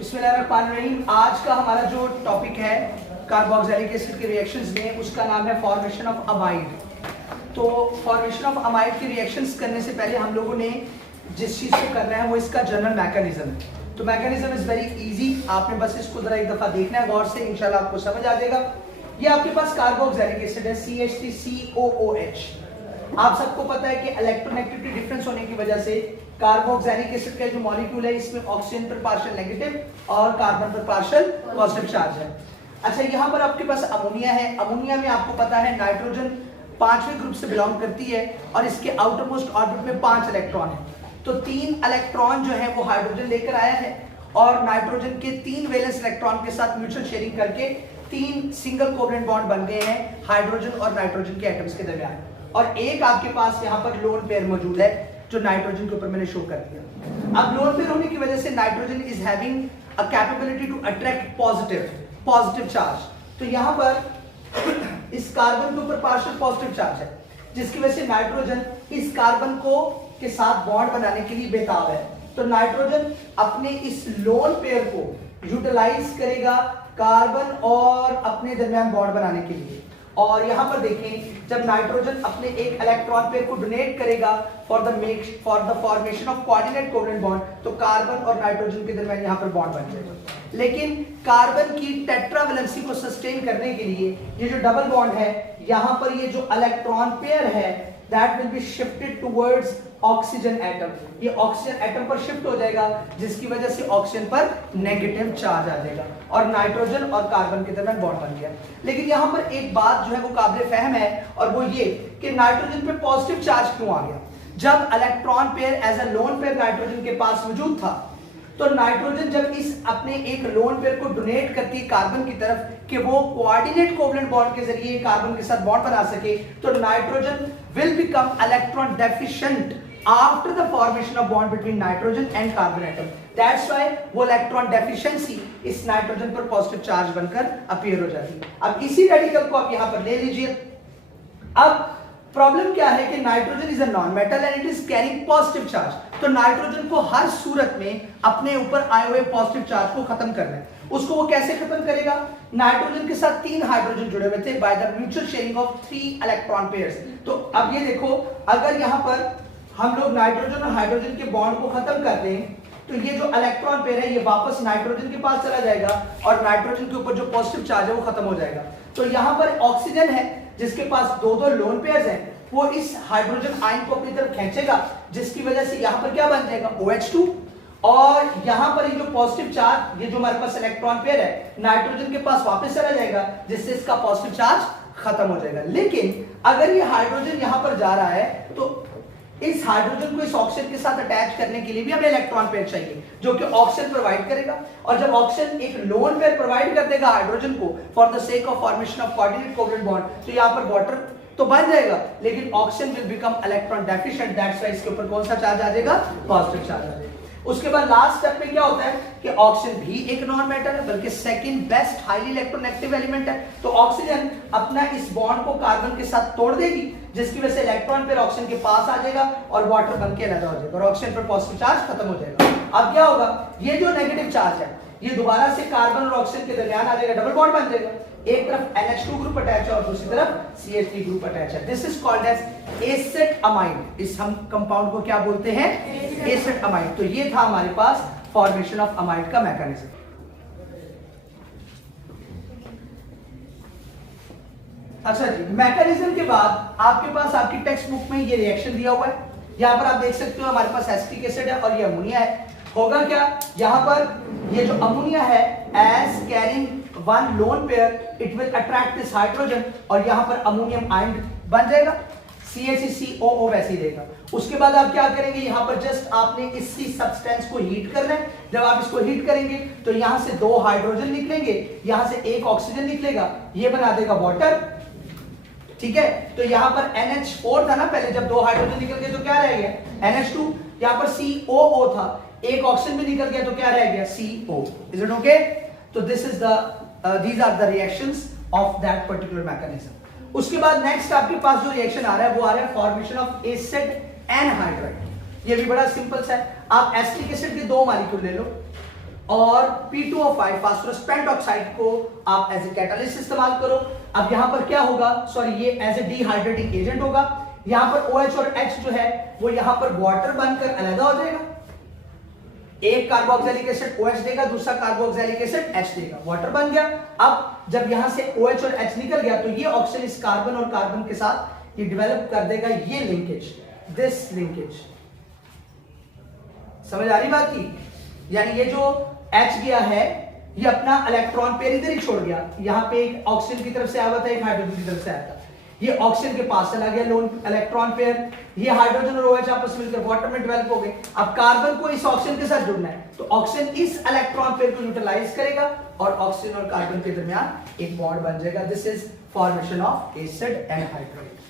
बिस्मिल्लाहिर्रहमानिर्रहीम। आज का हमारा जो टॉपिक है कार्बोक्सिलिक एसिड के रिएक्शंस में, उसका नाम है फॉर्मेशन ऑफ अमाइड। तो फॉर्मेशन ऑफ अमाइड के रिएक्शंस करने से पहले हम लोगों ने जिस चीज़ को करना है वो इसका जनरल मैकेनिज्म है। तो मैकेनिज्म इज वेरी इजी, आपने बस इसको जरा एक दफ़ा देखना है गौर से, इंशाल्लाह आपको समझ आ जाएगा। ये आपके पास कार्बोक्सिलिक एसिड है CH3COOH। आप सबको पता है कि इलेक्ट्रोनेगेटिविटी डिफरेंस होने की वजह से कार्बोक्सिलिक एसिड का जो मॉलिक्यूल है इसमें ऑक्सीजन पर पार्शियल नेगेटिव और कार्बन पर पार्शियल पॉजिटिव चार्ज है। अच्छा, यहाँ पर आपके पास अमोनिया है। अमोनिया में आपको पता है नाइट्रोजन पांचवें ग्रुप से बिलोंग करती है और इसके आउटर मोस्ट ऑर्बिट में 5 इलेक्ट्रॉन है। तो 3 इलेक्ट्रॉन जो है वो हाइड्रोजन लेकर आया है और नाइट्रोजन के 3 वैलेंस इलेक्ट्रॉन के साथ म्यूचुअल शेयरिंग करके 3 सिंगल कोवेलेंट बॉन्ड बन गए हैं हाइड्रोजन और नाइट्रोजन के एटम्स के दरमियान। और एक आपके पास यहाँ पर लोन पेयर मौजूद है जो नाइट्रोजन के ऊपर मैंने शो कर दिया। अब लोन पेयर होने की वजह से nitrogen is having a capability to attract positive charge. तो यहाँ पर इस कार्बन के ऊपर पार्शियल पॉजिटिव चार्ज है, जिसकी वजह से नाइट्रोजन इस कार्बन को के साथ बॉन्ड बनाने के लिए बेताब है। तो नाइट्रोजन अपने इस लोन पेयर को यूटिलाइज करेगा कार्बन और अपने दरमियान बॉन्ड बनाने के लिए। और यहां पर देखें, जब नाइट्रोजन अपने एक इलेक्ट्रॉन पेयर को डोनेट करेगा for the formation of coordinate covalent bond, तो कार्बन और नाइट्रोजन के दरमियान यहां पर बॉन्ड बन जाएगा। लेकिन कार्बन की टेट्रावैलेंसी को सस्टेन करने के लिए ये जो डबल बॉन्ड है, यहां पर ये जो इलेक्ट्रॉन पेयर है that will be shifted towards oxygen atom. ये ऑक्सीजन एटम पर शिफ्ट हो जाएगा, जिसकी वजह से ऑक्सीजन पर नेगेटिव चार्ज आ जाएगा और नाइट्रोजन और कार्बन के दरमियान बॉन्ड बन गया। लेकिन यहां पर एक बात जो है वो काबिल फहम है, और वो ये कि नाइट्रोजन पे पॉजिटिव चार्ज क्यों आ गया। जब electron pair as a lone pair nitrogen के पास मौजूद था, तो नाइट्रोजन जब इस अपने एक लोन पेयर को डोनेट करती है कार्बन की तरफ कि वो कोऑर्डिनेट कोवेलेंट बॉन्ड के जरिए कार्बन के साथ बॉन्ड बना सके, तो nitrogen will become electron deficient after the formation of bond between nitrogen and carbon atom. That's why वो इलेक्ट्रॉन डेफिशिएंसी इस नाइट्रोजन पर पॉजिटिव चार्ज बनकर अपीयर हो जाती है। अब इसी रेडिकल को आप यहाँ पर ले लीजिए। अब प्रॉब्लम क्या है कि nitrogen is a non metal and it is carrying positive charge. तो नाइट्रोजन को हर सूरत में अपने ऊपर आए हुए पॉजिटिव चार्ज को खत्म करना है। उसको वो कैसे खत्म करेगा? नाइट्रोजन के साथ 3 हाइड्रोजन जुड़े हुए थे by the mutual sharing of 3 electron pairs. तो अब ये देखो, अगर यहाँ पर हम लोग नाइट्रोजन और हाइड्रोजन के बॉन्ड को खत्म कर दें, तो ये जो इलेक्ट्रॉन पेयर है ये वापस नाइट्रोजन के पास चला जाएगा और नाइट्रोजन के ऊपर जो पॉजिटिव चार्ज है वो खत्म हो जाएगा। तो यहाँ पर ऑक्सीजन है जिसके पास 2 लोन पेयर्स हैं, वो इस हाइड्रोजन आयन को अपनी तरफ खींचेगा, जिसकी वजह से यहाँ पर क्या बन जाएगा? OH2। और यहाँ पर ये जो पॉजिटिव चार्ज, ये जो हमारे पास इलेक्ट्रॉन पेयर है, नाइट्रोजन के पास वापस चला जाएगा, जिससे इसका पॉजिटिव चार्ज खत्म हो जाएगा। लेकिन अगर ये हाइड्रोजन यहाँ पर जा रहा है, तो इस हाइड्रोजन को इस ऑक्सीजन के साथ अटैच करने के लिए भी हमें इलेक्ट्रॉन पेयर चाहिए, जो कि ऑक्सीजन प्रोवाइड करेगा। और जब ऑक्सीजन एक लोन पेयर प्रोवाइड कर देगा हाइड्रोजन को for the sake of formation of coordinate covalent bond, तो यहाँ पर वाटर तो बन जाएगा, लेकिन oxygen will become electron deficient. That's why इसके ऊपर कौन सा चार्ज आ जाएगा? पॉजिटिव चार्ज आ जाएगा। उसके बाद लास्ट स्टेप में क्या होता है कि ऑक्सीजन भी एक नॉन मेटल है, बल्कि second best highly electronegative element है। तो ऑक्सीजन अपना इस बॉन्ड को कार्बन के साथ तोड़ देगी, जिसकी वजह से इलेक्ट्रॉन पेयर ऑक्सीजन के पास आ जाएगा और वाटर बन के अलग हो जाएगा और ऑक्सीजन पर पॉजिटिव चार्ज खत्म हो जाएगा। अब क्या होगा? ये जो नेगेटिव चार्ज है ये दोबारा से कार्बन और ऑक्सीजन के दरमियान आ जाएगा, डबल बॉन्ड बन जाएगा। एक तरफ NH2 ग्रुप अटैच है और दूसरी तरफ CH3 ग्रुप अटैच है। This is called as acid amide. इस हम कंपाउंड को क्या बोलते हैं? Acid amide. तो ये था हमारे पास फॉर्मेशन ऑफ अमाइड का मैकेनिज्म। अच्छा जी, मैकेनिज्म के बाद आपके पास आपकी टेक्स्ट बुक में ये रिएक्शन दिया हुआ है। यहाँ पर आप देख सकते हो हमारे पास एसिटिक एसिड है और ये अमोनिया है। होगा क्या? यहाँ पर ये जो अमोनिया है, as carrying 1 lone pair, it will attract this hydrogen और यहाँ पर अमोनियम आयन बन जाएगा, CH3COO वैसे ही देगा। उसके बाद आप क्या करेंगे? यहाँ पर जस्ट आपने इसी सब्सटेंस को हीट करना है। जब आप इसको हीट करेंगे तो यहाँ से 2 हाइड्रोजन निकलेंगे, यहाँ से 1 ऑक्सीजन निकलेगा, ये बना देगा वाटर। ठीक है, तो यहाँ पर NH4 था ना पहले, जब 2 हाइड्रोजन निकल गए तो क्या रह गया? NH2। यहाँ पर COO था, 1 ऑक्सीजन भी निकल गया तो क्या रह गया? CO। Is it okay? तो this is these are the reactions of that particular mechanism. उसके बाद नेक्स्ट आपके पास जो रिएक्शन आ रहा है वो आ रहा है फॉर्मेशन ऑफ एसिड एनहाइड्राइड। ये भी बड़ा सिंपल सा है। आप एसिटिक एसिड के 2 मॉलिक्यूल ले लो और P2O5 फास्फोरस पेंटॉक्साइड को आप एज ए कैटालिस्ट इस्तेमाल करो। अब यहां पर क्या होगा, सॉरी ये एज ए डिहाइड्रेटिंग एजेंट होगा। यहां पर OH और H जो है वो यहां पर वाटर बनकर अलग हो जाएगा। एक कार्बोक्सिलिक एसिड OH देगा, दूसरा कार्बोक्सिलिक एसिड H देगा, वाटर बन गया। अब जब यहां से OH और H निकल गया तो ये ऑक्सीजन इस कार्बन और कार्बन के साथ ये डेवलप कर देगा ये लिंकेज, दिस लिंकेज। समझ आ रही बात की? यानी ये जो H गया है ये अपना इलेक्ट्रॉन पेयर इधर ही छोड़ गया, यहां पे एक ऑक्सीजन की तरफ से आया था, एक हाइड्रोजन की तरफ से आया था, ये ऑक्सीजन के पास चला गया लोन इलेक्ट्रॉन पेयर, ये हाइड्रोजन और OH आपस में मिलकर वाटर में डेवलप हो गए। अब कार्बन को इस ऑक्सीजन के साथ जुड़ना है तो ऑक्सीजन इस इलेक्ट्रॉन पेयर को यूटिलाइज करेगा और ऑक्सीजन और कार्बन के दरमियान एक बॉन्ड बन जाएगा। This is formation of acid and hydrogen.